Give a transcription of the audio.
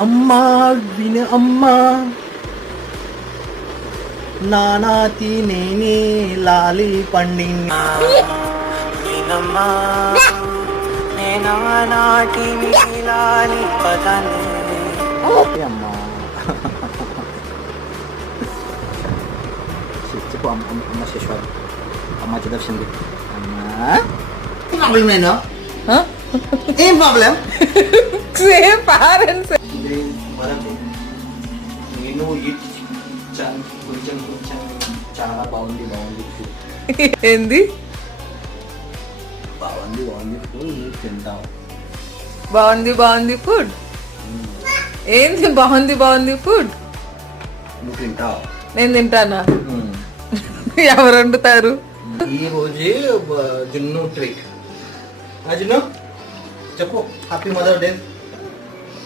అమ్మా విను అమ్మా నానాతి నేనే లాలి పండినా వినమ్మా నేనానాటి లాలి పదనే అమ్మా చెప్పు అమ్మ శిశువారు అమ్మ దర్శన్ అమ్మా ప్రాబ్లం నేను ఏం ప్రాబ్లం సేమ్ పేరెంట్స్ నేను కొంచెం కొంచెం చాలా బాగుంది ఏంది బాగుంది ఫుడ్ నువ్వు తింటావు బాగుంది ఫుడ్ ఏంది బాగుంది ఫుడ్ నువ్వు తింటావు నేను తింటానా ఎవరు వండుతారు ఈ రోజు జున్ను ట్రీట్ జున్ను చెప్పు హ్యాపీ మదర్ డే